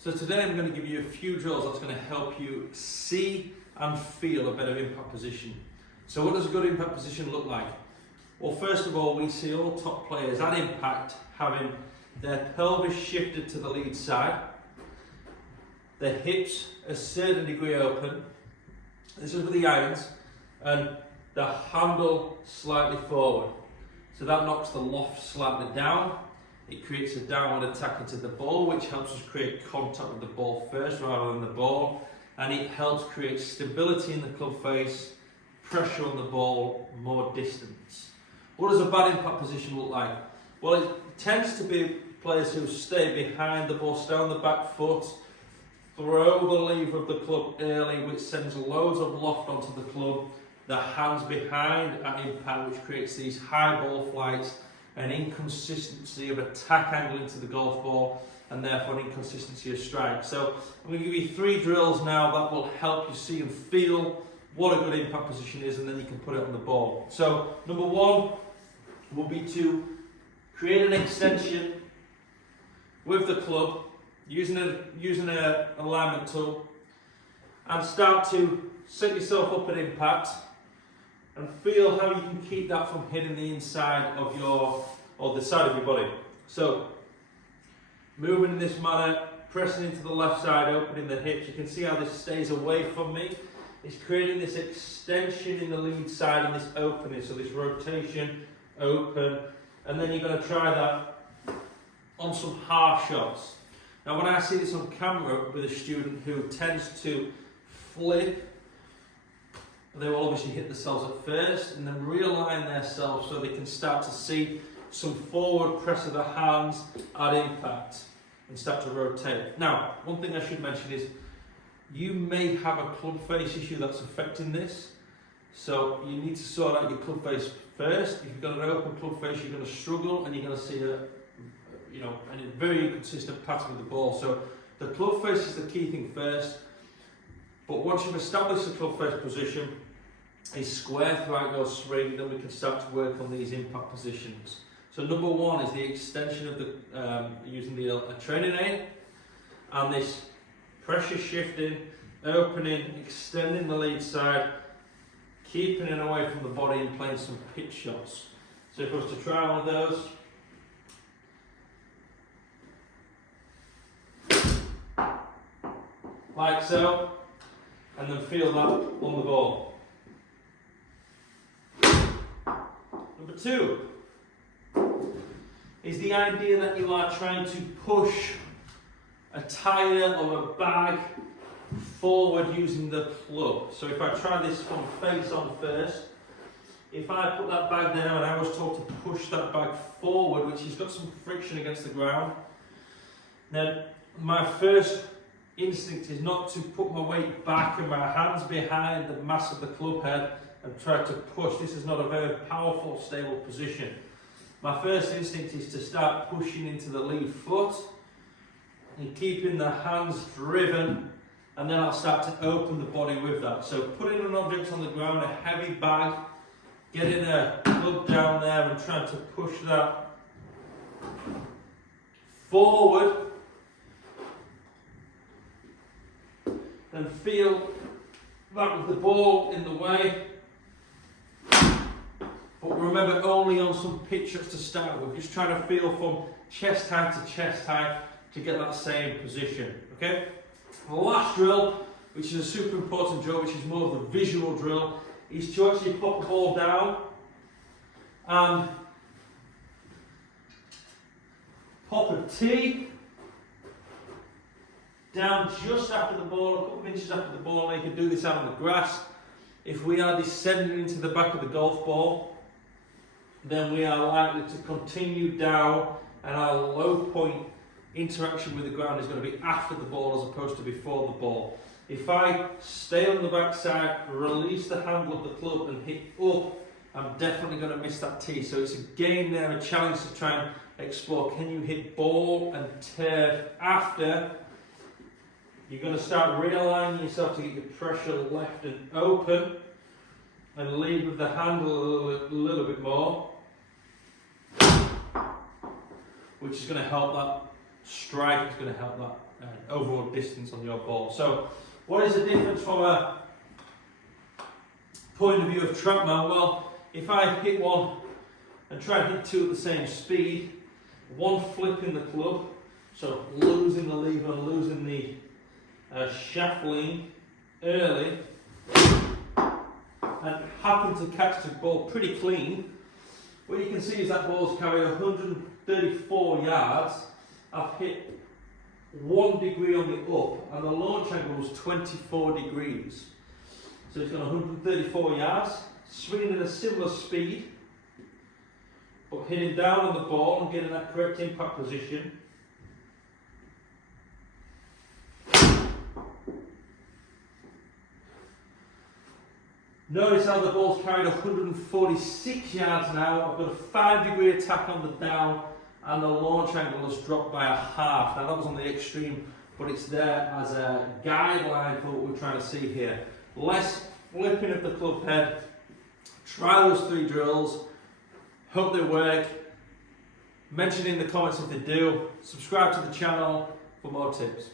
So today I'm going to give you a few drills that's going to help you see and feel a better impact position. So what does a good impact position look like? Well, first of all, we see all top players at impact having their pelvis shifted to the lead side, their hips a certain degree open, this is with the irons, and the handle slightly forward. So that knocks the loft slightly down. It creates a downward attack into the ball, which helps us create contact with the ball first rather than the ball. And it helps create stability in the club face, pressure on the ball, more distance. What does a bad impact position look like? Well, it tends to be players who stay behind the ball, stay on the back foot, throw the lever of the club early, which sends loads of loft onto the club, the hands behind at impact, which creates these high ball flights, an inconsistency of attack angle into the golf ball, and therefore an inconsistency of strike. So I'm going to give you 3 drills now that will help you see and feel what a good impact position is, and then you can put it on the ball. So number 1 will be to create an extension with the club using an alignment tool, and start to set yourself up at impact and feel how you can keep that from hitting the inside of the side of your body. So, moving in this manner, pressing into the left side, opening the hips. You can see how this stays away from me. It's creating this extension in the lead side and this opening, so this rotation, open, and then you're going to try that on some half shots. Now when I see this on camera with a student who tends to flip, they will obviously hit themselves at first and then realign themselves so they can start to see some forward press of the hands at impact and start to rotate. Now, one thing I should mention is you may have a club face issue that's affecting this, so you need to sort out your club face first. If you've got an open club face, you're going to struggle and you're going to see a very inconsistent pattern with the ball. So the club face is the key thing first, but once you've established the club face position, is square throughout your swing, then we can start to work on these impact positions. So number 1 is the extension of the using the training aid, and this pressure shifting, opening, extending the lead side, keeping it away from the body and playing some pitch shots. So if I was to try one of those, like so, and then feel that on the ball. Number 2 is the idea that you are trying to push a tyre or a bag forward using the club. So if I try this from face on first, if I put that bag there and I was told to push that bag forward, which has got some friction against the ground, then my first instinct is not to put my weight back and my hands behind the mass of the club head and try to push. This is not a very powerful, stable position. My first instinct is to start pushing into the lead foot and keeping the hands driven, and then I'll start to open the body with that. So putting an object on the ground, a heavy bag, getting a club down there and trying to push that forward, and feel that with the ball in the way. But remember, only on some pitch shots to start with. Just trying to feel from chest height to chest height to get that same position. Okay? The last drill, which is a super important drill, which is more of the visual drill, is to actually pop the ball down and pop a tee down just after the ball, a couple of inches after the ball, and you can do this out on the grass. If we are descending into the back of the golf ball, then we are likely to continue down, and our low point interaction with the ground is going to be after the ball as opposed to before the ball. If I stay on the backside, release the handle of the club and hit up, I'm definitely going to miss that tee. So it's a game there, a challenge to try and explore. Can you hit ball and turf after? You're going to start realigning yourself to get your pressure left and open, and lead with the handle a little bit more, which is going to help that strike, it's going to help that overall distance on your ball. So what is the difference from a point of view of TrackMan? Well, if I hit one and try and hit two at the same speed, one flip in the club, so losing the lever, losing the shaft lean early, and happen to catch the ball pretty clean, what you can see is that ball's carried 134 yards. I've hit 1 degree on the up, and the launch angle was 24 degrees. So it's gone 134 yards, swinging at a similar speed, but hitting down on the ball and getting that correct impact position. Notice how the ball's carried 146 yards now. I've got a 5-degree attack on the down, and the launch angle has dropped by a half. Now that was on the extreme, but it's there as a guideline for what we're trying to see here. Less flipping of the club head. Try those 3 drills. Hope they work. Mention in the comments if they do. Subscribe to the channel for more tips.